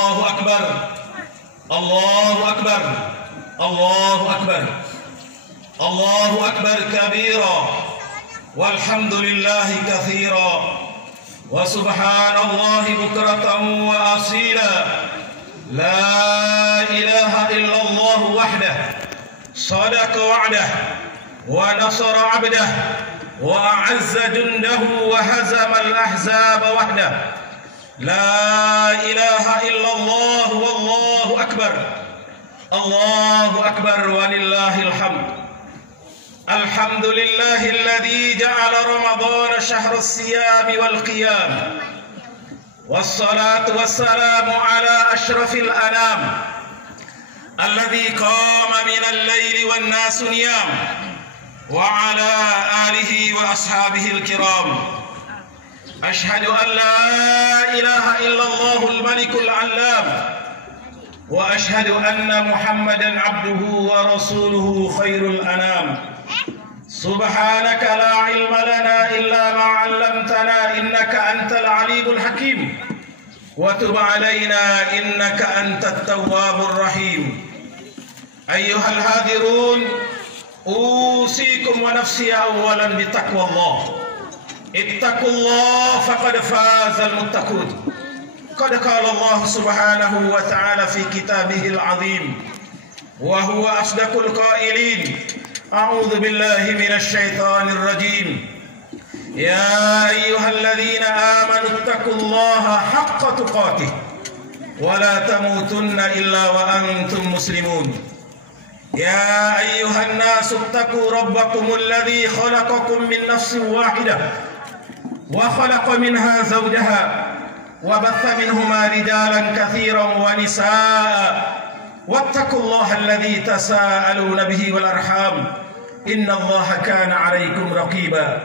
الله أكبر الله أكبر الله أكبر الله أكبر كبيرا والحمد لله كثيرا وسبحان الله بكرة وأصيلا لا إله إلا الله وحده صدق وعده ونصر عبده وأعز جنده وهزم الأحزاب وحده لا إله إلا الله والله أكبر الله أكبر ولله الحمد. الحمد لله الذي جعل رمضان شهر الصيام والقيام والصلاة والسلام على أشرف الأنام الذي قام من الليل والناس نيام وعلى آله وأصحابه الكرام. أشهد أن لا إله إلا الله الملك العلام وأشهد أن محمدا عبده ورسوله خير الأنام. سبحانك لا علم لنا إلا ما علمتنا إنك أنت العليم الحكيم وتب علينا إنك أنت التواب الرحيم. أيها الحاضرون، أوصيكم ونفسي أولا بتقوى الله. اتقوا الله فقد فاز المتقون. قد قال الله سبحانه وتعالى في كتابه العظيم وهو أصدق القائلين: أعوذ بالله من الشيطان الرجيم. يا أيها الذين آمنوا اتقوا الله حق تقاته ولا تموتن إلا وأنتم مسلمون. يا أيها الناس اتقوا ربكم الذي خلقكم من نفس واحدة وخلق منها زوجها وبث منهما رجالا كثيرا ونساء واتقوا الله الذي تساءلون به والأرحام إن الله كان عليكم رقيبا.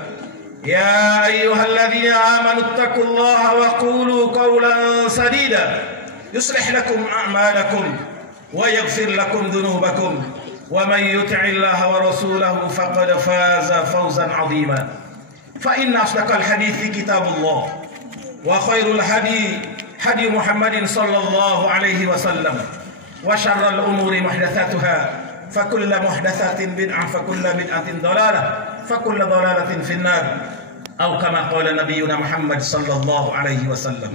يا أيها الذين آمنوا اتقوا الله وقولوا قولا سديدا يصلح لكم أعمالكم ويغفر لكم ذنوبكم ومن يطع الله ورسوله فقد فاز فوزا عظيما. فإن أصدق الحديث كتاب الله وخير الهدي هدي محمد صلى الله عليه وسلم وشر الأمور محدثاتها فكل محدثة بدعة فكل بدعة ضلالة فكل ضلالة في النار أو كما قال نبينا محمد صلى الله عليه وسلم.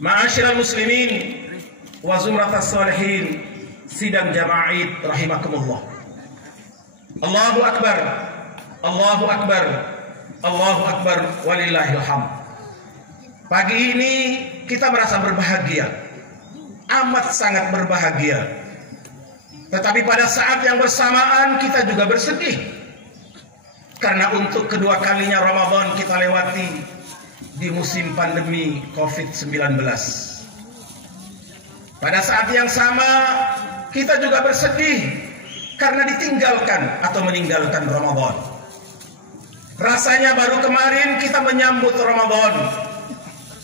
معاشر المسلمين وزمرة الصالحين sidang jamaah Id rahimakumullah. Allahu akbar Allahu akbar Allahu akbar walillahil hamd. Pagi ini kita merasa berbahagia, amat sangat berbahagia. Tetapi pada saat yang bersamaan kita juga bersedih karena untuk kedua kalinya Ramadan kita lewati di musim pandemi COVID-19. Pada saat yang sama kita juga bersedih karena ditinggalkan atau meninggalkan Ramadan. Rasanya baru kemarin kita menyambut Ramadan,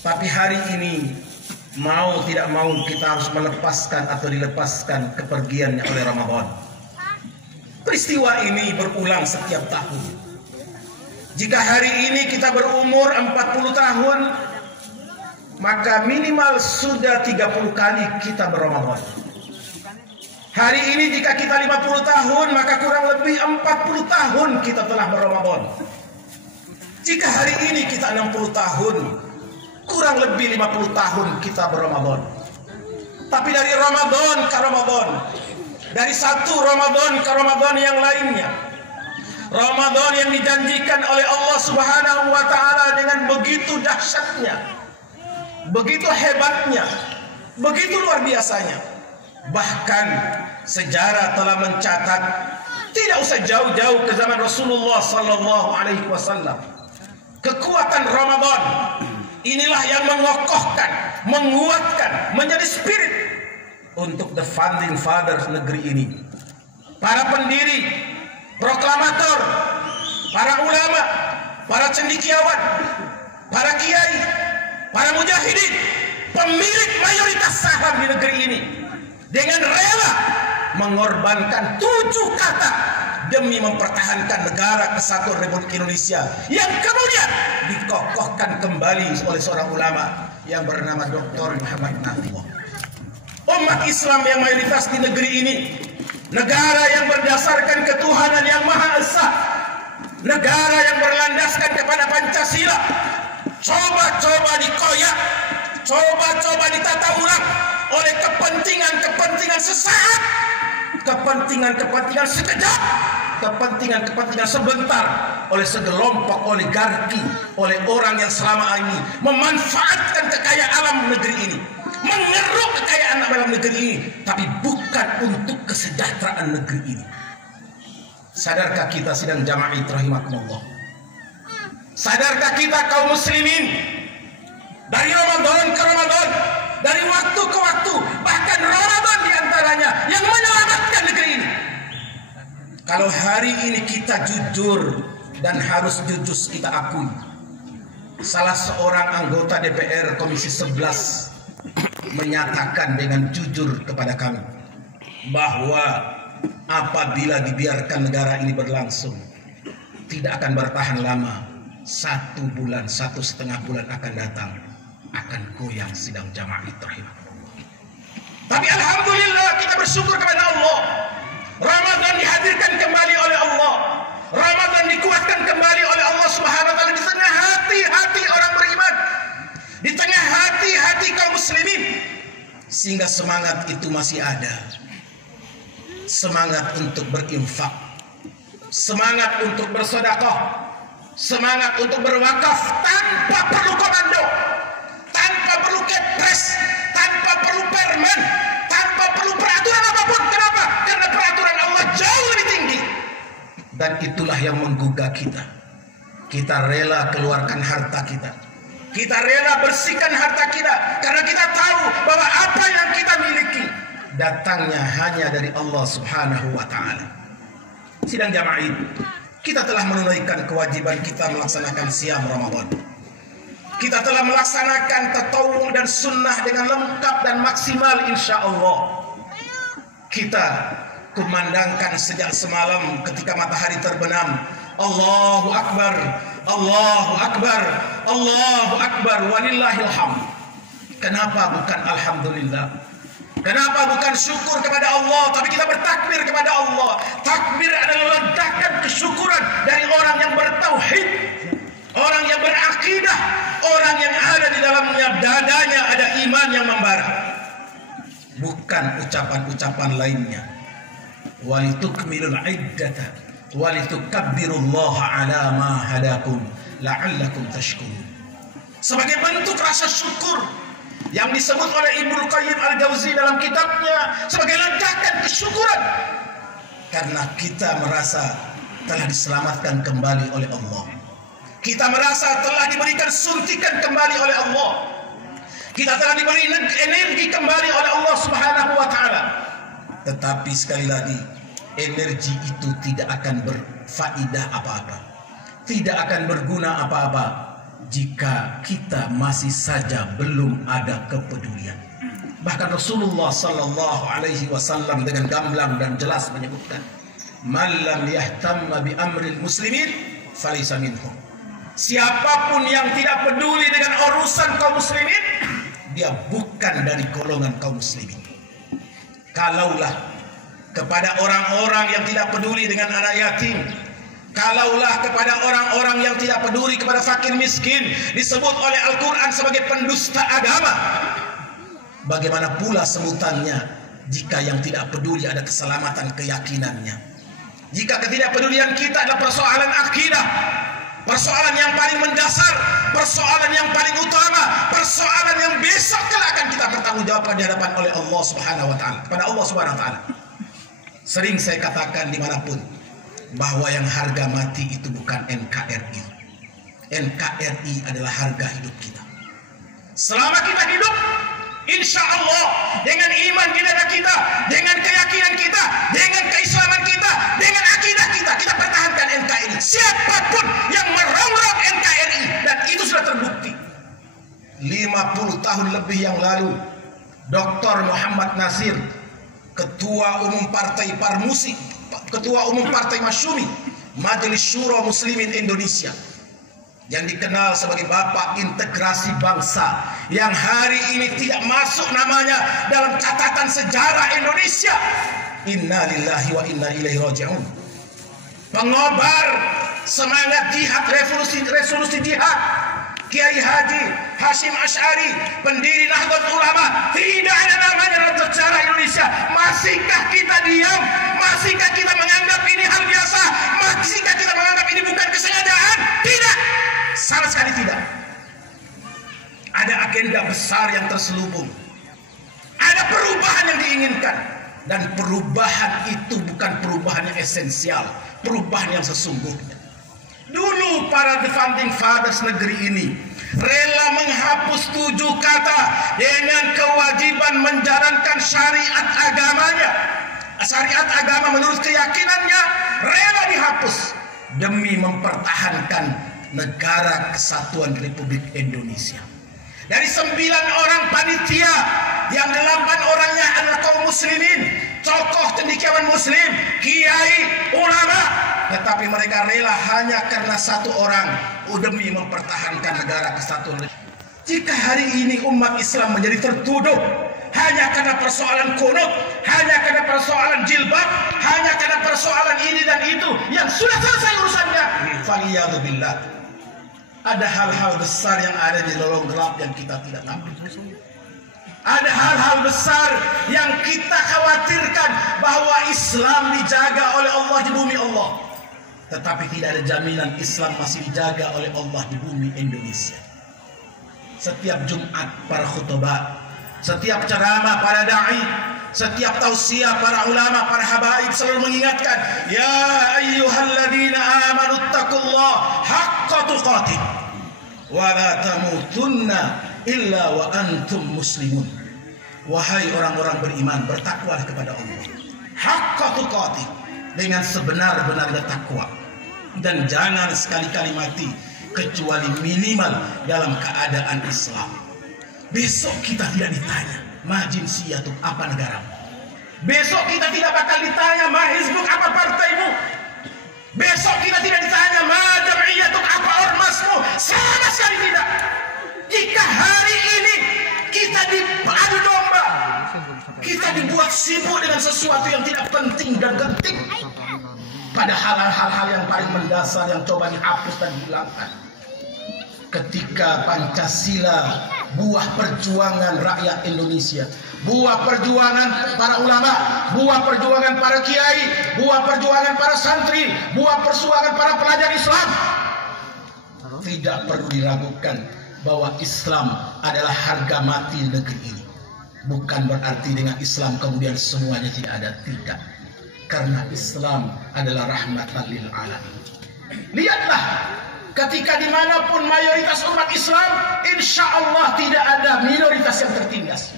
tapi hari ini mau tidak mau kita harus melepaskan atau dilepaskan kepergiannya oleh Ramadan. Peristiwa ini berulang setiap tahun. Jika hari ini kita berumur 40 tahun, maka minimal sudah 30 kali kita berRamadan. Hari ini jika kita 50 tahun, maka kurang lebih 40 tahun kita telah berRamadan. Jika hari ini kita 60 tahun, kurang lebih 50 tahun kita berRamadan. Tapi dari Ramadan ke Ramadan, dari satu Ramadan ke Ramadan yang lainnya, Ramadan yang dijanjikan oleh Allah Subhanahu wa taala dengan begitu dahsyatnya, begitu hebatnya, begitu luar biasanya. Bahkan sejarah telah mencatat, tidak usah jauh-jauh ke zaman Rasulullah sallallahu alaihi wasallam, kekuatan Ramadan inilah yang mengokohkan, menguatkan, menjadi spirit untuk the founding fathers negeri ini. Para pendiri, proklamator, para ulama, para cendekiawan, para kiai, para mujahidin, pemilik mayoritas saham di negeri ini dengan rela mengorbankan 7 kata demi mempertahankan negara kesatuan Republik Indonesia yang kemudian dikokohkan kembali oleh seorang ulama yang bernama Dr. Muhammad Nafi. umat Islam yang mayoritas di negeri ini, negara yang berdasarkan ketuhanan yang Maha Esa, negara yang berlandaskan kepada Pancasila, coba-coba dikoyak, coba-coba ditata ulang oleh kepentingan-kepentingan sesaat, kepentingan-kepentingan sekejap, kepentingan-kepentingan sebentar, oleh segelompok oligarki, oleh orang yang selama ini memanfaatkan kekayaan alam negeri ini, mengeruk kekayaan alam negeri ini, tapi bukan untuk kesejahteraan negeri ini. Sadarkah kita sidang jamaah rahimakumullah? Sadarkah kita kaum muslimin, dari Ramadan ke Ramadan, dari waktu ke waktu, bahkan Ramadan diantaranya yang menyelamatkan negeri ini? Kalau hari ini kita jujur, dan harus jujur kita akui, salah seorang anggota DPR Komisi 11 menyatakan dengan jujur kepada kami bahwa apabila dibiarkan negara ini berlangsung, tidak akan bertahan lama, 1 bulan, 1,5 bulan akan datang, akan goyang sidang jamaah rahimah. Tapi alhamdulillah kita bersyukur kepada Allah, Ramadan dihadirkan kembali oleh Allah, Ramadan dikuatkan kembali oleh Allah Subhanahu wa taala di tengah hati-hati orang beriman, di tengah hati-hati kaum muslimin, sehingga semangat itu masih ada. Semangat untuk berinfak, semangat untuk bersedekah, semangat untuk berwakaf tanpa perlu komando, tanpa perlu kepres, tanpa perlu permen, tanpa perlu peraturan apapun. Kenapa? Karena peraturan Allah jauh lebih tinggi. Dan itulah yang menggugah kita. Kita rela keluarkan harta kita, kita rela bersihkan harta kita, karena kita tahu bahwa apa yang kita miliki datangnya hanya dari Allah Subhanahu wa taala. Sidang jamaah ini, kita telah menunaikan kewajiban kita melaksanakan siam Ramadan. Kita telah melaksanakan tatawwu dan sunnah dengan lengkap dan maksimal insya Allah. Kita kumandangkan sejak semalam ketika matahari terbenam, Allahu Akbar, Allahu Akbar, Allahu Akbar, walillahil hamd. Kenapa bukan alhamdulillah? Kenapa bukan syukur kepada Allah, tapi kita bertakbir kepada Allah? Takbir adalah ledakan kesyukuran dari orang yang bertauhid, orang yang berakidah, orang yang ada di dalamnya dadanya ada iman yang membara. Bukan ucapan-ucapan lainnya. Walitukmilul iddata walitukabbirullaha ala ma hadakum la'allakum tashkurun. Sebagai bentuk rasa syukur yang disebut oleh Ibnu Qayyim Al-Jauzi dalam kitabnya sebagai ledakan kesyukuran, karena kita merasa telah diselamatkan kembali oleh Allah, kita merasa telah diberikan suntikan kembali oleh Allah, kita telah diberi energi kembali oleh Allah Subhanahu wa taala. Tetapi sekali lagi, energi itu tidak akan berfaedah apa-apa, tidak akan berguna apa-apa jika kita masih saja belum ada kepedulian. Bahkan Rasulullah sallallahu alaihi wasallam dengan gamblang dan jelas menyebutkan, "Man lam yahtamma bi amril muslimin falaysa minhum." Siapapun yang tidak peduli dengan urusan kaum muslimin, dia bukan dari golongan kaum muslimin. Kalaulah kepada orang-orang yang tidak peduli dengan anak yatim, kalaulah kepada orang-orang yang tidak peduli kepada fakir miskin disebut oleh Al-Quran sebagai pendusta agama, bagaimana pula sebutannya jika yang tidak peduli ada keselamatan keyakinannya? Jika ketidakpedulian kita adalah persoalan akidah, persoalan yang paling mendasar, persoalan yang paling utama, persoalan yang besok kelak akan kita bertanggungjawabkan di hadapan oleh Allah Subhanahu wa taala, kepada Allah Subhanahu wa taala. Sering saya katakan dimanapun bahwa yang harga mati itu bukan NKRI. NKRI adalah harga hidup kita. Selama kita hidup, insya Allah dengan iman di dada kita, dengan keyakinan kita, dengan keislaman kita, dengan akidah kita, kita pertahankan NKRI. Siapapun yang merongrong NKRI, dan itu sudah terbukti. 50 tahun lebih yang lalu, Dr. Muhammad Nasir, Ketua Umum Partai Parmusi, Ketua Umum Partai Masyumi, Majelis Syuro Muslimin Indonesia, yang dikenal sebagai Bapak Integrasi Bangsa, yang hari ini tidak masuk namanya dalam catatan sejarah Indonesia. Inna lillahi wa inna ilaihi raji'un. Pengobar semangat jihad, resolusi jihad, Kiai Haji Hashim Asy'ari, pendiri Nahdlatul Ulama, tidak ada namanya dalam sejarah Indonesia. Masihkah kita diam? Masihkah kita menganggap ini hal biasa? Masihkah kita menganggap ini bukan kesengajaan? Tidak, sama sekali tidak. Ada agenda besar yang terselubung. Ada perubahan yang diinginkan. Dan perubahan itu bukan perubahan yang esensial, perubahan yang sesungguhnya. Dulu para founding fathers negeri ini rela menghapus 7 kata dengan kewajiban menjalankan syariat agamanya. Syariat agama menurut keyakinannya rela dihapus demi mempertahankan negara kesatuan Republik Indonesia. Dari 9 orang panitia, yang 8 orangnya adalah kaum muslimin, tokoh cendekiawan muslim, kiai, ulama. Tetapi mereka rela hanya karena 1 orang demi mempertahankan negara kesatuan. Jika hari ini umat Islam menjadi tertuduh hanya karena persoalan kunut, hanya karena persoalan jilbab, hanya karena persoalan ini dan itu yang sudah selesai urusannya, faliyadzubillah. Ada hal-hal besar yang ada di lorong gelap yang kita tidak tahu. Ada hal-hal besar yang kita khawatirkan bahwa Islam dijaga oleh Allah di bumi Allah. Tetapi tidak ada jaminan Islam masih dijaga oleh Allah di bumi Indonesia. Setiap Jumat para khutbah, setiap ceramah para da'i, setiap tausiah para ulama, para habaib selalu mengingatkan, ya ayyuhalladzina amanu taqullaha haqqa tuqatih wa la tamutunna illa wa antum muslimun. Wahai orang-orang beriman, bertakwalah kepada Allah haqqa tuqatih, dengan sebenar-benarnya takwa, dan jangan sekali-kali mati kecuali minimal dalam keadaan Islam. Besok kita tidak ditanya ma jinsiyatu, apa negaramu. Besok kita tidak bakal ditanya ma hizbuk, apa partaimu. Besok kita tidak ditanya ma jam'iyatuk, apa ormasmu. Sama sekali tidak. Jika hari ini kita diadu domba, kita dibuat sibuk dengan sesuatu yang tidak penting dan genting, padahal hal-hal yang paling mendasar yang coba dihapus dan dihilangkan. Ketika Pancasila, buah perjuangan rakyat Indonesia, buah perjuangan para ulama, buah perjuangan para kiai, buah perjuangan para santri, buah perjuangan para pelajar Islam, tidak perlu diragukan bahwa Islam adalah harga mati negeri ini. Bukan berarti dengan Islam kemudian semuanya tidak ada, tidak. Karena Islam adalah rahmatan lil alamin. Lihatlah, ketika dimanapun mayoritas umat Islam, insya Allah tidak ada minoritas yang tertindas.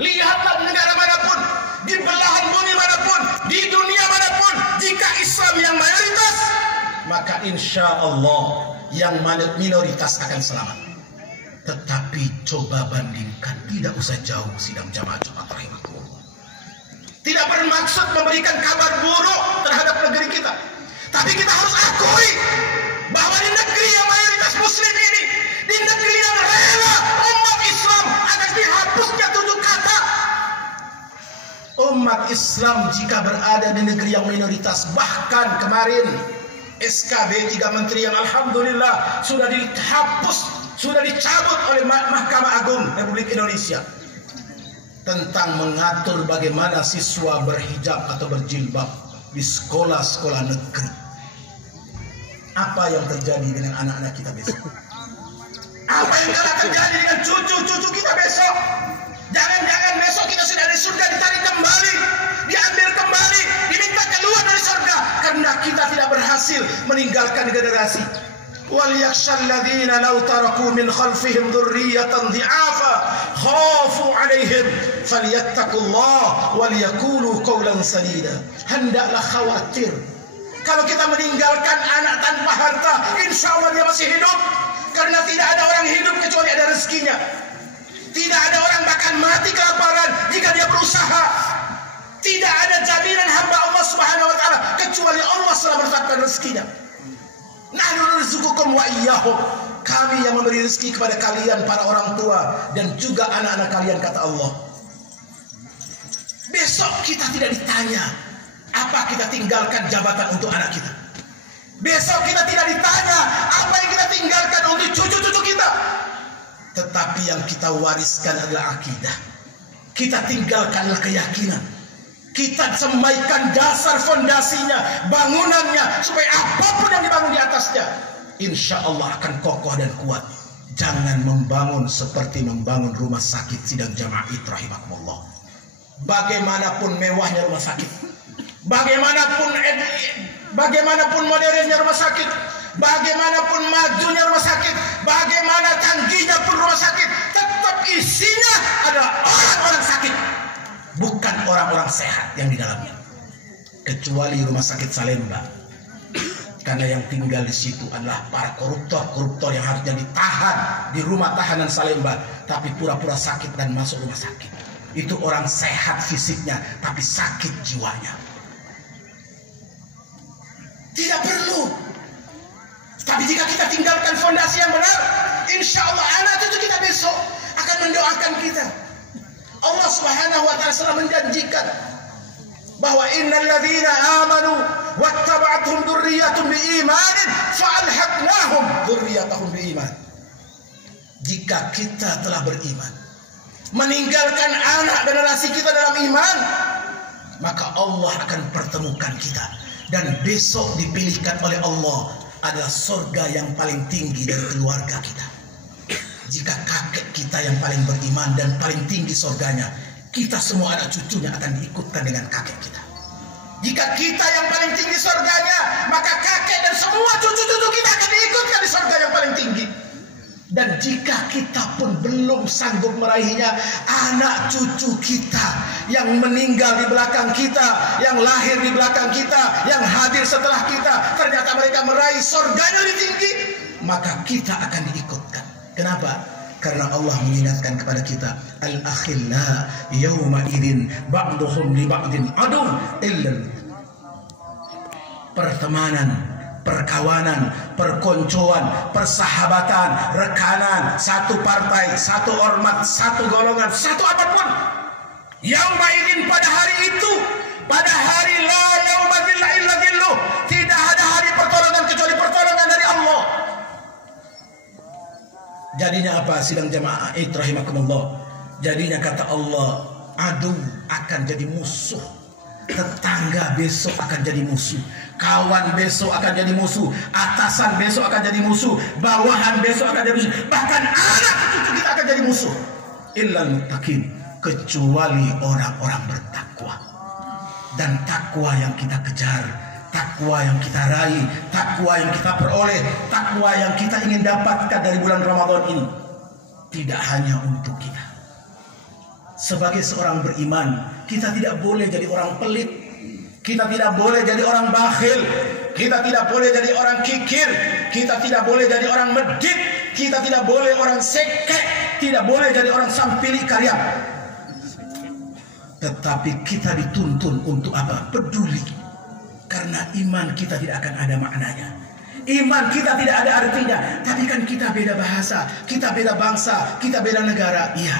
Lihatlah negara manapun, di belahan bumi manapun, di dunia manapun, jika Islam yang mayoritas, maka insya Allah yang minoritas akan selamat. Tetapi coba bandingkan, tidak usah jauh sidang jamaah Jumat rahimahullah. Tidak bermaksud memberikan kabar buruk terhadap negeri kita, tapi kita harus akui bahwa di negeri yang mayoritas muslim ini, di negeri yang rela umat Islam akan dihapusnya 7 kata, umat Islam jika berada di negeri yang minoritas, bahkan kemarin SKB 3 menteri yang alhamdulillah sudah dihapus, sudah dicabut oleh Mahkamah Agung Republik Indonesia, tentang mengatur bagaimana siswa berhijab atau berjilbab di sekolah-sekolah negeri. Apa yang terjadi dengan anak-anak kita besok? Apa yang akan terjadi dengan cucu-cucu kita besok? Jangan-jangan besok kita sudah di surga ditarik kembali, diambil kembali, diminta keluar dari surga karena kita tidak berhasil meninggalkan generasi. وَلْيَخْشَى الَّذِينَ لَوْ تَرَكُوا مِنْ خَلْفِهِمْ ذُرِّيَّةً ضِعَافًا خَافُوا عَلَيْهِمْ فَلْيَتَّقُوا اللَّهَ وَلْيَقُولُوا قَوْلًا سَدِيدًا. Hendaklah khawatir kalau kita meninggalkan anak tanpa harta, insya Allah dia masih hidup, karena tidak ada orang hidup kecuali ada rezekinya. Tidak ada orang bahkan mati kelaparan jika dia berusaha. Tidak ada jaminan hamba Allah Subhanahu wa taala kecuali Allah telah menetapkan rezekinya. Nahnu narzuqukum wa iyyahum. kami yang memberi rezeki kepada kalian para orang tua dan juga anak-anak kalian, kata Allah. Besok kita tidak ditanya apa kita tinggalkan jabatan untuk anak kita. Besok kita tidak ditanya apa yang kita tinggalkan untuk cucu-cucu kita. Tetapi yang kita wariskan adalah akidah. Kita tinggalkanlah keyakinan. Kita semaikan dasar fondasinya, bangunannya, supaya apapun yang dibangun di atasnya, insya Allah akan kokoh dan kuat. Jangan membangun seperti membangun rumah sakit Sidang Jamaah rahimakumullah. Bagaimanapun mewahnya rumah sakit, bagaimanapun modernnya rumah sakit, bagaimanapun majunya rumah sakit, bagaimana canggihnya pun rumah sakit, tetap isinya adalah orang-orang sakit, bukan orang-orang sehat yang di dalamnya. Kecuali rumah sakit Salemba, karena yang tinggal di situ adalah para koruptor yang harusnya ditahan di rumah tahanan Salemba, tapi pura-pura sakit dan masuk rumah sakit. Itu orang sehat fisiknya, tapi sakit jiwanya. Tidak perlu. Tapi jika kita tinggalkan fondasi yang benar, insya Allah anak cucu kita besok akan mendoakan kita. Allah Subhanahu wa ta'ala telah menjanjikan bahwa innal ladzina amanu wattaba'athum dzurriyyatuhum biimanin fa'alhaqnahum dzurriyyatahum biiman. Jika kita telah beriman, meninggalkan anak generasi kita dalam iman, maka Allah akan pertemukan kita, dan besok dipilihkan oleh Allah adalah surga yang paling tinggi dari keluarga kita. Jika kakek kita yang paling beriman dan paling tinggi surganya, kita semua anak cucunya akan diikutkan dengan kakek kita. Jika kita yang paling tinggi surganya, maka kakek dan semua cucu-cucu kita akan diikutkan di surga yang paling tinggi. Dan jika kita pun belum sanggup meraihnya, anak cucu kita yang meninggal di belakang kita, yang lahir di belakang kita, yang hadir setelah kita, ternyata mereka meraih surganya lebih tinggi, maka kita akan diikutkan. Kenapa? Karena Allah mengingatkan kepada kita, al-akhilla yawma idin ba'duhum li ba'din adu illa. Pertemanan, perkawanan, perkoncoan, persahabatan, rekanan, satu partai, satu ormas, satu golongan, satu apapun, yauma idin, pada hari itu, pada hari la yauma dzilla illa dzilluh, tidak ada hari pertolongan kecuali pertolongan dari Allah. Jadinya apa? Sidang Jamaah rahimakumullah. Jadinya kata Allah, adu akan jadi musuh, tetangga besok akan jadi musuh, kawan besok akan jadi musuh, atasan besok akan jadi musuh, bawahan besok akan jadi musuh, bahkan anak cucu kita akan jadi musuh. Illal muttaqin, kecuali orang-orang bertakwa. Dan takwa yang kita kejar, takwa yang kita raih, takwa yang kita peroleh, takwa yang kita ingin dapatkan dari bulan Ramadan ini, tidak hanya untuk kita. Sebagai seorang beriman, kita tidak boleh jadi orang pelit, kita tidak boleh jadi orang bakhil, kita tidak boleh jadi orang kikir, kita tidak boleh jadi orang medit, kita tidak boleh orang sekek, tidak boleh jadi orang sampili karya. Tetapi kita dituntun untuk apa? Peduli. Karena iman kita tidak akan ada maknanya, iman kita tidak ada artinya. Tapi kan kita beda bahasa, kita beda bangsa, kita beda negara. Iya,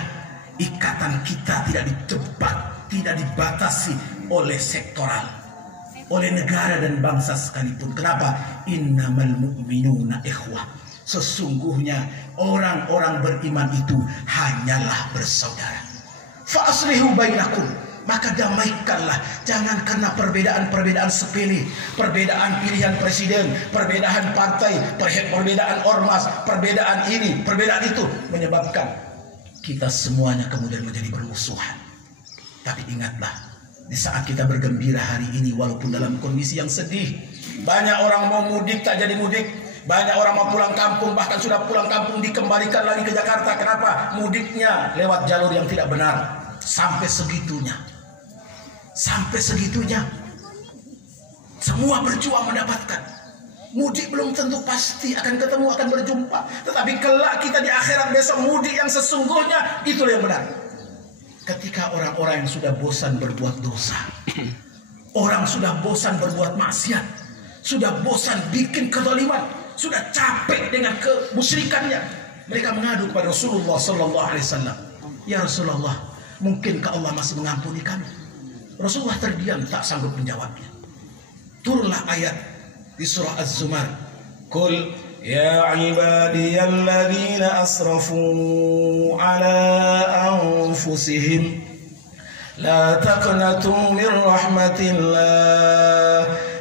ikatan kita tidak dijebak, tidak dibatasi oleh sektoral, oleh negara dan bangsa sekalipun. Kenapa? Innamal mu'minuna ikhwah. Sesungguhnya orang-orang beriman itu hanyalah bersaudara. Fa aslihu bainakum, maka damaikanlah. Jangan karena perbedaan-perbedaan sepele, perbedaan pilihan presiden, perbedaan partai, perbedaan ormas, perbedaan ini, perbedaan itu, menyebabkan kita semuanya kemudian menjadi bermusuhan. Tapi ingatlah, di saat kita bergembira hari ini, walaupun dalam kondisi yang sedih, banyak orang mau mudik tak jadi mudik, banyak orang mau pulang kampung, bahkan sudah pulang kampung dikembalikan lagi ke Jakarta. Kenapa? Mudiknya lewat jalur yang tidak benar. Sampai segitunya, sampai segitunya, semua berjuang mendapatkan. Mudik belum tentu pasti akan ketemu, akan berjumpa, tetapi kelak kita di akhirat besok, mudik yang sesungguhnya itulah yang benar. Ketika orang-orang yang sudah bosan berbuat dosa, orang sudah bosan berbuat maksiat, sudah bosan bikin kezaliman, sudah capek dengan kemusyrikannya. Mereka mengadu kepada Rasulullah sallallahu alaihi wasallam. Ya Rasulullah, mungkinkah Allah masih mengampuni kami? Rasulullah terdiam, tak sanggup menjawabnya. Turunlah ayat di surah Az-Zumar. Qul ya ibadiyalladzina asrafu ala anfusihim la taqnatu min rahmatillah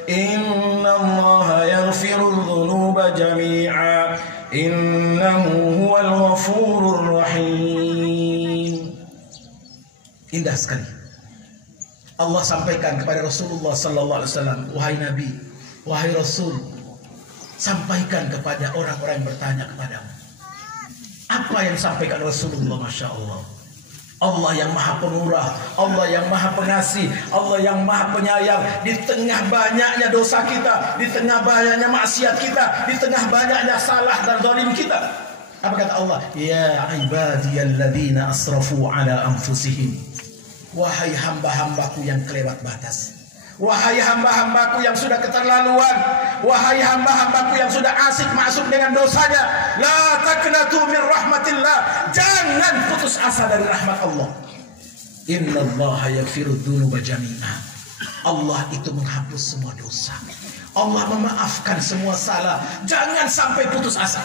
innallaha yaghfirudz dzunuba jami'a innahu huwal ghafurur rahim. Indah sekali. Allah sampaikan kepada Rasulullah sallallahu alaihi wasallam, wahai Nabi, wahai Rasul, sampaikan kepada orang-orang yang bertanya kepadamu. Apa yang disampaikan Rasulullah? Masya Allah. Allah yang maha pemurah, Allah yang maha pengasih, Allah yang maha penyayang. Di tengah banyaknya dosa kita, di tengah banyaknya maksiat kita, di tengah banyaknya salah dan zalim kita, apa kata Allah? Ya ibadiyalladzina asrafu ala anfusihim. Wahai hamba-hambaku yang kelewat batas, wahai hamba-hambaku yang sudah keterlaluan, wahai hamba-hambaku yang sudah asik masuk dengan dosanya, la taqnatu min rahmatillah, jangan putus asa dari rahmat Allah. Innallaha yaghfirudz dzunuba jami'a. Allah itu menghapus semua dosa, Allah memaafkan semua salah. Jangan sampai putus asa.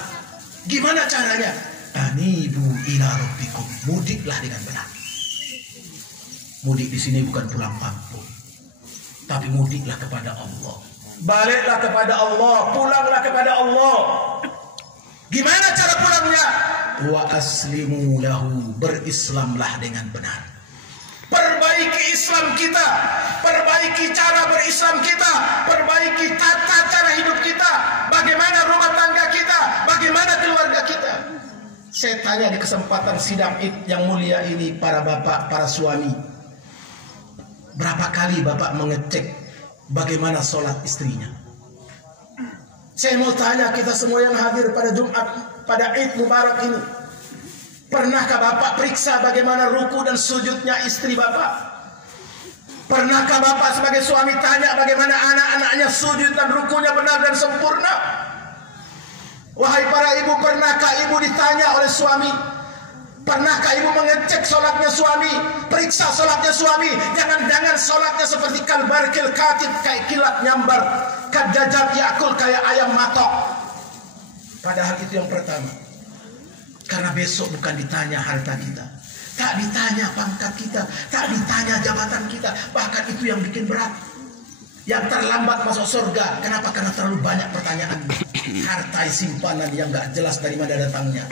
Gimana caranya? Anibu ila rabbikum, mudiklah dengan benar. Mudik di sini bukan pulang kampung, tapi mudiklah kepada Allah. Baliklah kepada Allah, pulanglah kepada Allah. Gimana cara pulangnya? Wa aslimu lahu, berislamlah dengan benar. Perbaiki Islam kita, perbaiki cara berislam kita, perbaiki tata cara hidup kita, bagaimana rumah tangga kita, bagaimana keluarga kita. Saya tanya di kesempatan sidang Id yang mulia ini, para bapak, para suami, berapa kali bapak mengecek bagaimana sholat istrinya? Saya mau tanya kita semua yang hadir pada Jumat, pada Id Mubarak ini, pernahkah bapak periksa bagaimana ruku dan sujudnya istri bapak? Pernahkah bapak sebagai suami tanya bagaimana anak-anaknya sujud dan rukunya benar dan sempurna? Wahai para ibu, pernahkah ibu ditanya oleh suami? Pernahkah ibu mengecek sholatnya suami? Periksa sholatnya suami. Jangan-jangan sholatnya seperti kalbarkil katib, kayak kilat nyambar, kadajat yakul, kayak ayam matok. Padahal itu yang pertama. Karena besok bukan ditanya harta kita, tak ditanya pangkat kita, tak ditanya jabatan kita. Bahkan itu yang bikin berat. Yang terlambat masuk surga. Kenapa? Karena terlalu banyak pertanyaan. Harta simpanan yang gak jelas dari mana datangnya.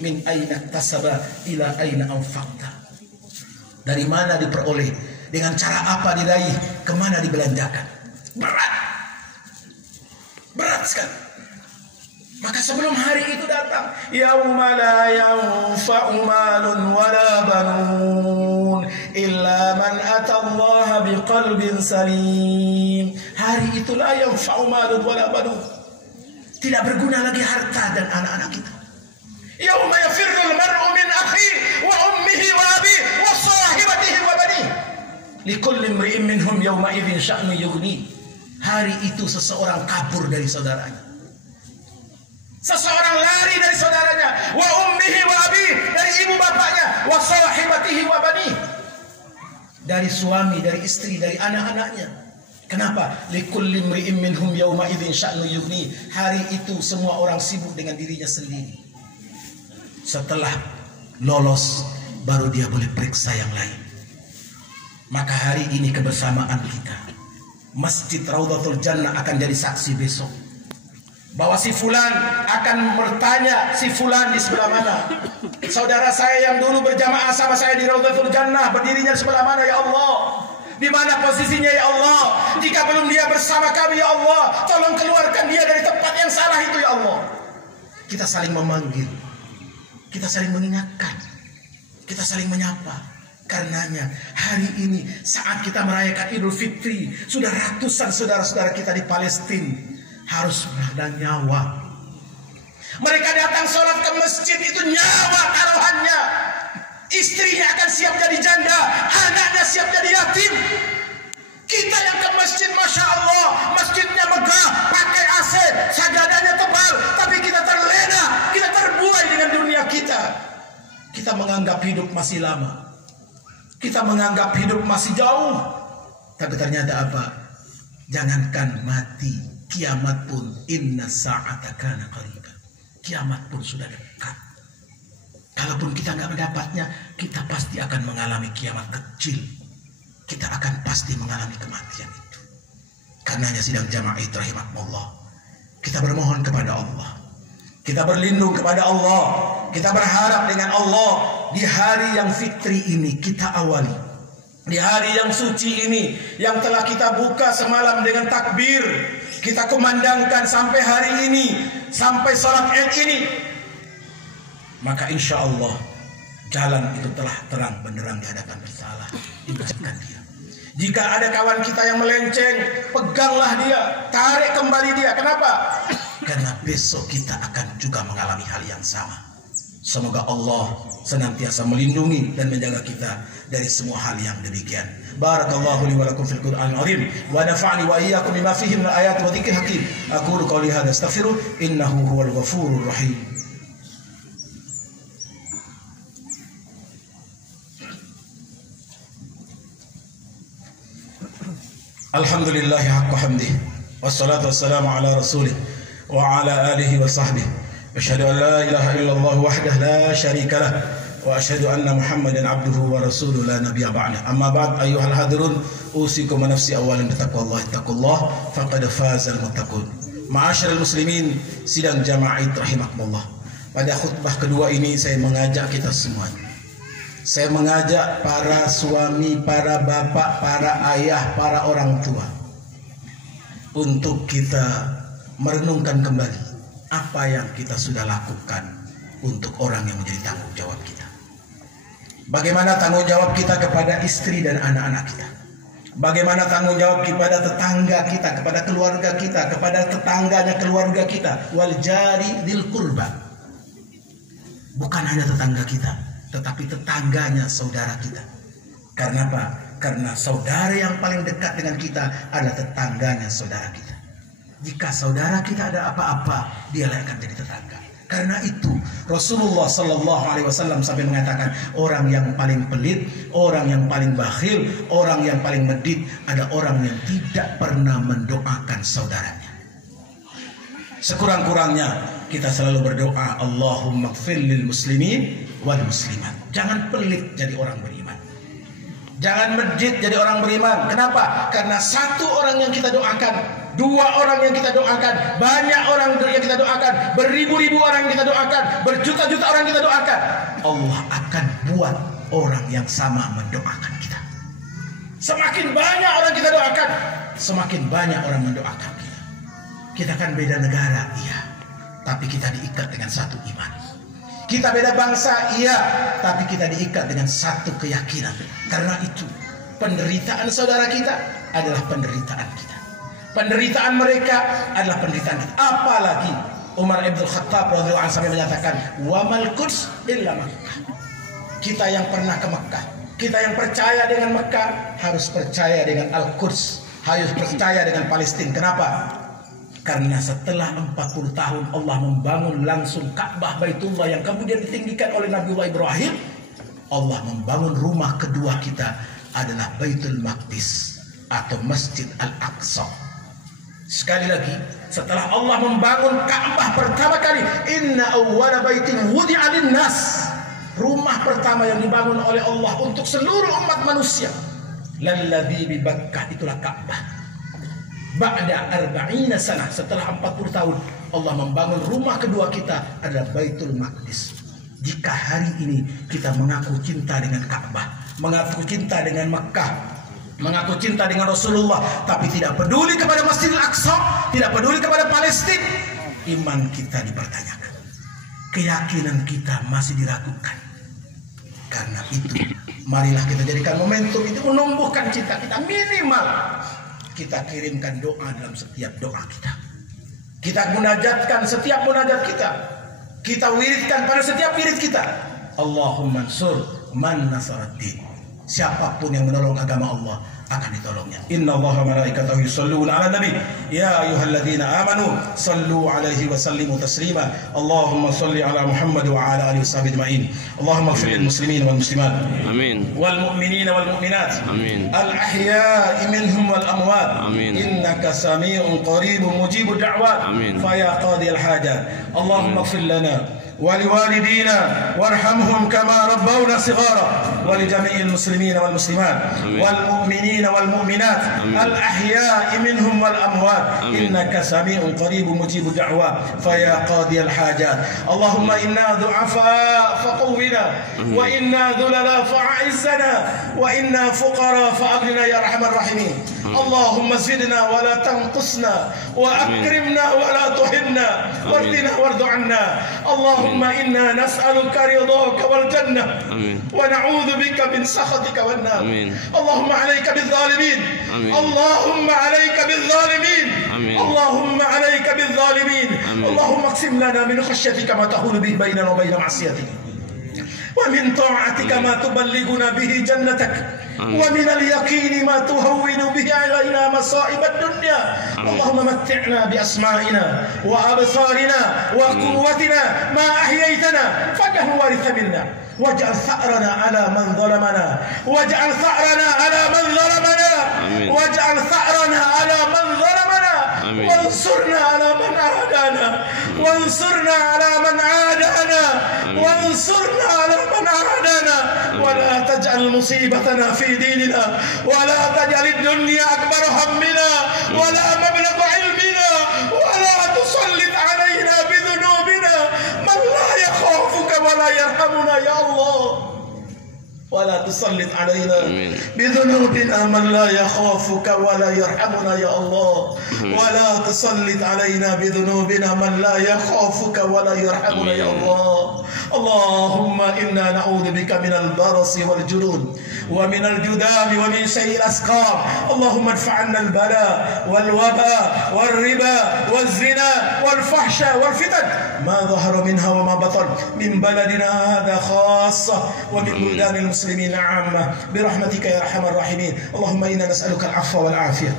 Min aina tasaba ila aina anfaqta. Dari mana diperoleh, dengan cara apa diraih, kemana dibelanjakan. Berat sekali. Maka sebelum hari itu datang, yauma la yanfa'u malun wala banun illa man atallaha biqalbin salim. Hari itu la yanfa'u malun wala banun, tidak berguna lagi harta dan anak-anak kita. Yauma yafirrul mar'u min akhi wa ummihi wa abihi wa sahibatihi wa banihi likulli imri'in minhum yawma idzin sya'nu yughni. Hari itu seseorang kabur dari saudaranya, seseorang lari dari saudaranya, wa ummihi wa abihi, dari ibu bapaknya, wa sahibatihi wa banihi, dari suami, dari istri, dari anak-anaknya. Kenapa? Likulli imri'in minhum yawma idzin sya'nu yughni. Hari itu semua orang sibuk dengan dirinya sendiri. Setelah lolos, baru dia boleh periksa yang lain. Maka hari ini kebersamaan kita, Masjid Raudhatul Jannah akan jadi saksi besok, bahwa si fulan akan bertanya, si fulan di sebelah mana? Saudara saya yang dulu berjamaah sama saya di Raudhatul Jannah, berdirinya di sebelah mana ya Allah? Di mana posisinya ya Allah? Jika belum dia bersama kami ya Allah, tolong keluarkan dia dari tempat yang salah itu ya Allah. Kita saling memanggil, kita saling mengingatkan, kita saling menyapa. Karenanya hari ini saat kita merayakan Idul Fitri, sudah ratusan saudara-saudara kita di Palestina harus menahan nyawa. Mereka datang sholat ke masjid, itu nyawa taruhannya. Istrinya akan siap jadi janda, anaknya siap jadi yatim. Kita yang ke masjid, Masya Allah, masjidnya megah, pakai AC, sajadahnya tebal, masih lama. Kita menganggap hidup masih jauh. Tapi ternyata apa? Jangankan mati, kiamat pun inna sa'ata kana qariban. Kiamat pun sudah dekat. Kalaupun kita nggak mendapatnya, kita pasti akan mengalami kiamat kecil. Kita akan pasti mengalami kematian itu. Karenanya sidang jamaah rahimakumullah, kita bermohon kepada Allah. Kita berlindung kepada Allah. Kita berharap dengan Allah di hari yang fitri ini kita awali. Di hari yang suci ini yang telah kita buka semalam dengan takbir, kita kumandangkan sampai hari ini, sampai salat Id ini. Maka insya Allah jalan itu telah terang benderang di hadapan bersalah. Ingatkan dia. Jika ada kawan kita yang melenceng, peganglah dia, tarik kembali dia. Kenapa? Karena besok kita akan juga mengalami hal yang sama. Semoga Allah senantiasa melindungi dan menjaga kita dari semua hal yang demikian. Barakallahu li wa lakum fil Qur'anil azim wa nafa'ani wa iyyakum bima fihi min ayati wa dzikril hakim. Aqulu qawli hadza astaghfiruh innahu huwal ghafurur rahim. Alhamdulillahi haqqa hamdih wassalatu wassalamu ala rasulih wa ala alihi wa sahbihi. Asyhadu an la ilaha illallah wahdahu la syarika lah wa asyhadu anna Muhammadan abduhu wa rasuluhu la nabiyya ba'dah. Amma ba'd, ayyuhal hadirun, usikum wa nafsi awalan bitaqwallah faqad fazal muttaqun. Ma'asyiral muslimin, sidang jamaah rahimakumullah. Pada khutbah kedua ini saya mengajak kita semuanya. Saya mengajak para suami, para bapak, para ayah, para orang tua untuk kita merenungkan kembali apa yang kita sudah lakukan untuk orang yang menjadi tanggung jawab kita. Bagaimana tanggung jawab kita kepada istri dan anak-anak kita. Bagaimana tanggung jawab kepada tetangga kita, kepada keluarga kita, kepada tetangganya keluarga kita. Wal jari dzil qurba. Bukan hanya tetangga kita, tetapi tetangganya saudara kita. Karena apa? Karena saudara yang paling dekat dengan kita adalah tetangganya saudara kita. Jika saudara kita ada apa-apa, dia akan jadi tetangga. Karena itu Rasulullah Sallallahu Alaihi Wasallam sampai mengatakan, orang yang paling pelit, orang yang paling bakhil, orang yang paling medit ada orang yang tidak pernah mendoakan saudaranya. Sekurang-kurangnya kita selalu berdoa, Allahumma ighfir lil muslimin wal muslimat. Jangan pelit jadi orang beriman. Jangan medit jadi orang beriman. Kenapa? Karena satu orang yang kita doakan, dua orang yang kita doakan, banyak orang yang kita doakan, beribu-ribu orang yang kita doakan, berjuta-juta orang yang kita doakan, Allah akan buat orang yang sama mendoakan kita. Semakin banyak orang kita doakan, semakin banyak orang mendoakan kita. Kita kan beda negara, iya, tapi kita diikat dengan satu iman. Kita beda bangsa, iya, tapi kita diikat dengan satu keyakinan. Karena itu penderitaan saudara kita adalah penderitaan kita. Penderitaan mereka adalah penderitaan kita. Apalagi Umar ibn Khattab radhiyallahu anhu sampai menyatakan, wa mal quds illa Makkah. Kita yang pernah ke Mekah, kita yang percaya dengan Mekah harus percaya dengan Al-Quds, harus percaya dengan Palestina. Kenapa? Karena setelah 40 tahun Allah membangun langsung Ka'bah Baitullah yang kemudian ditinggikan oleh Nabiullah Ibrahim. Allah membangun rumah kedua kita adalah Baitul Maqdis atau Masjid Al-Aqsa. Sekali lagi, setelah Allah membangun Ka'bah pertama kali, inna awwala baitin wudi'a lin-nas, rumah pertama yang dibangun oleh Allah untuk seluruh umat manusia, lalladzi bi Bakkah, itulah Ka'bah. Ba'da 40 sanah, setelah 40 tahun Allah membangun rumah kedua kita adalah Baitul Maqdis. Jika hari ini kita mengaku cinta dengan Ka'bah, mengaku cinta dengan Mekah, mengaku cinta dengan Rasulullah, tapi tidak peduli kepada Masjidil Aqsa, tidak peduli kepada Palestina, iman kita dipertanyakan, keyakinan kita masih diragukan. Karena itu marilah kita jadikan momentum itu menumbuhkan cinta kita. Minimal kita kirimkan doa dalam setiap doa kita. Kita munajatkan setiap munajat kita. Kita wiridkan pada setiap wirid kita. Allahumma ansur man nasaraddin. siapapun yang menolong agama Allah akan ditolongnya. Innallaha wa malaikatahu yusholluna 'alan nabi ya ayyuhalladzina amanu shallu 'alaihi wa sallimu taslima. Allahumma shalli 'ala Muhammad wa 'ala alihi washabbihi ajma'in. Allahumma ighfir lil muslimin wal muslimat. Amin. Wal mu'minina wal mu'minat. Amin. Al ahya'i minhum wal amwat. Amin. Innaka samii'un qaribun mujibud da'wat. Amin. Fa ya qadiyal hajat. Allahumma ighfir lana ولوالدينا وارحمهم كما ربونا صغارا ولجميع المسلمين والمسلمات والمؤمنين والمؤمنات الأحياء منهم والأموات إنك سميع قريب مجيب الدعوات فيا قاضي الحاجات. اللهم إنا ضعفاء فقونا وإنا ذللا فأعزنا وإنا فقراء فأغننا يا أرحم الراحمين. اللهم زدنا ولا تنقصنا وأكرمنا ولا تهنا واردنا وارض عنا. اللهم إنا نسألك رضاك والجنة ونعوذ بك من سخطك والنار. اللهم عليك بالظالمين. اللهم عليك بالظالمين. اللهم عليك بالظالمين. اللهم اقسم لنا من خشيتك ما تحول به بيننا وبين معصيتك ومن طاعتك ما تبلغنا به جنتك ومن اليقين ما تهون به علينا مصائب الدنيا. اللهم متعنا بأسمائنا وأبصارنا وقوتنا ما أحييتنا فاجعله وارثا منا واجعل ثأرنا على من ظلمنا واجعل ثأرنا على من ظلمنا واجعل ثأرنا على من ظلمنا وانصرنا على من عادانا وانصرنا على من عادانا وانصرنا على من عادانا ولا تجعل مصيبتنا في ديننا ولا تجعل الدنيا أكبر همنا ولا مبلغ علمنا ولا تسلط علينا بذنوبنا من لا يخافك ولا يرحمنا يا الله. ولا تسلط علينا بذنوبنا من لا يخافك ولا يرحمنا يا الله. ولا تسلط علينا بذنوبنا من لا يخافك ولا يرحمنا يا الله. اللهم إنا نعوذ بك من البرص والجنون ومن الجذام ومن سيء الأسقام. اللهم ادفع عنا البلاء والوباء والربا والزنا والفحش والفتن ما ظهر منها وما بطن من بلدنا هذا خاصة ومن بلدان المسلمين عامة برحمتك يا أرحم الراحمين. اللهم إنا نسألك العفو والعافية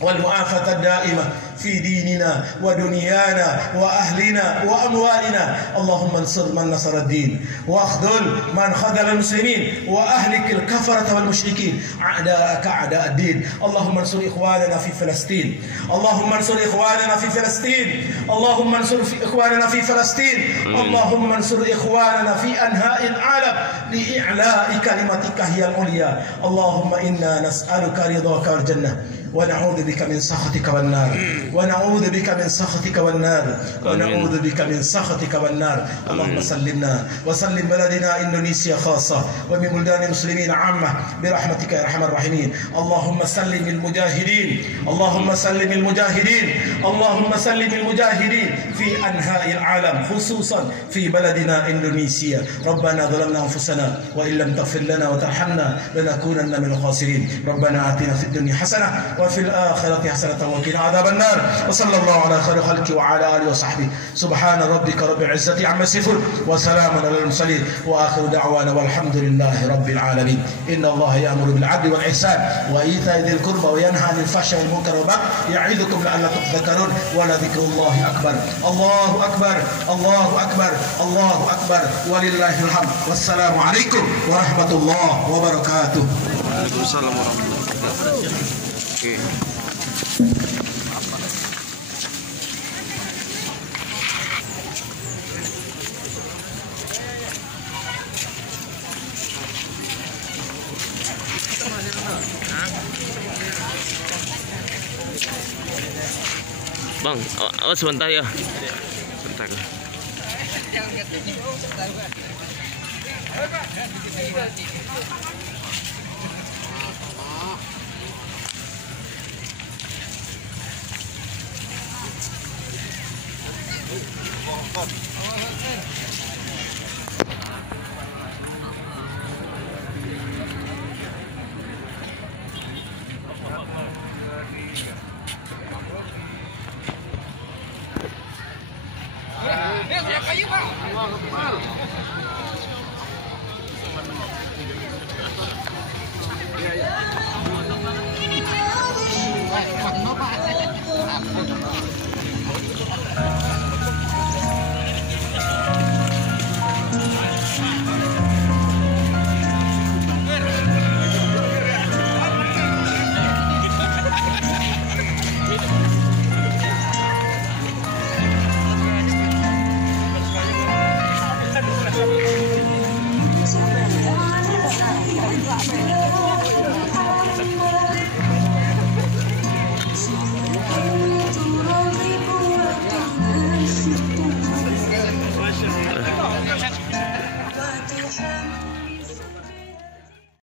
والمعافاة الدائمة في ديننا ودنيانا وأهلنا وأموالنا. اللهم انصر من نصر الدين واخذل من خذل المسلمين وأهلك الكفرة والمشركين أعداءك أعداء الدين. اللهم انصر إخواننا في فلسطين. اللهم انصر إخواننا في فلسطين. اللهم انصر إخواننا في فلسطين. اللهم انصر إخواننا في أنحاء العالم لإعلاء كلمتك هي العليا. اللهم إنا نسألك رضاك والجنة ونعوذ بك من سخطك والنار ونعوذ بك من سخطك والنار ونعوذ بك من سخطك والنار. اللهم سلمنا وسلم بلدنا إندونيسيا خاصة ومن بلدان المسلمين عامة برحمتك يا أرحم الراحمين. اللهم سلم المجاهدين. اللهم سلم المجاهدين. اللهم سلم المجاهدين في أنحاء العالم خصوصا في بلدنا إندونيسيا. ربنا ظلمنا أنفسنا وإن لم تغفر لنا وترحمنا لنكونن من الخاسرين. ربنا آتنا في الدنيا حسنة وفي الآخرة حسنة وقنا عذاب النار. وصلى الله على خير خلقه وعلى آله وصحبه. سبحان ربك رب العزة عما يصفون وسلام على المرسلين وآخر دعوانا والحمد لله رب العالمين. إن الله يأمر بالعدل والإحسان وإيتاء ذي القربى وينهى عن الفحشاء والمنكر والبغي يعظكم لعلكم تذكرون ولذكر الله أكبر. الله أكبر الله أكبر الله أكبر ولله الحمد. والسلام عليكم ورحمة الله وبركاته. Waalaikumsalam warahmatullahi wabarakatuh. Oke. Bang, awas sebentar ya. Sebentar. Oh.